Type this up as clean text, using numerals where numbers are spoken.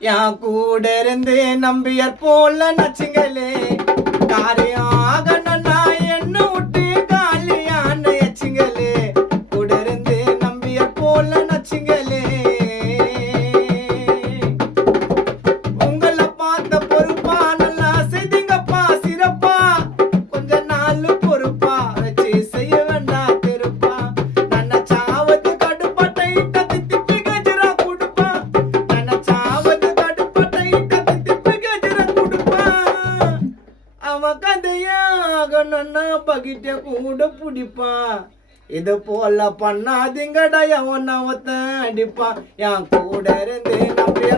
என் கூட இருந்து நம்பியர் போல நச்சுங்களே காரியாக நான் என்ன விட்டு காலியான எச்சுங்களே கூட இருந்து நம்பியர் போல நச்சுங்களே உங்களை பார்த்த பொறுப்பா நல்லா செய்திங்கப்பா சிறப்பா கொஞ்ச நாள் பொறுப்பா வச்சு செய்ய வேண்டாம் திருப்பா நன்னச்சாவது கடுப்பட்டை திப்பி கஜரா கொடுப்பா நன்னச்சாவது கடுப்பட்டை திப்பி கஜரா கொடுப்பா அவ கதையாக நன்னா பகிட்ட கூட பிடிப்பா இது போல பண்ணாதீங்கடா எவன் அவத்த அடிப்பா என் கூட இருந்து நம்பிய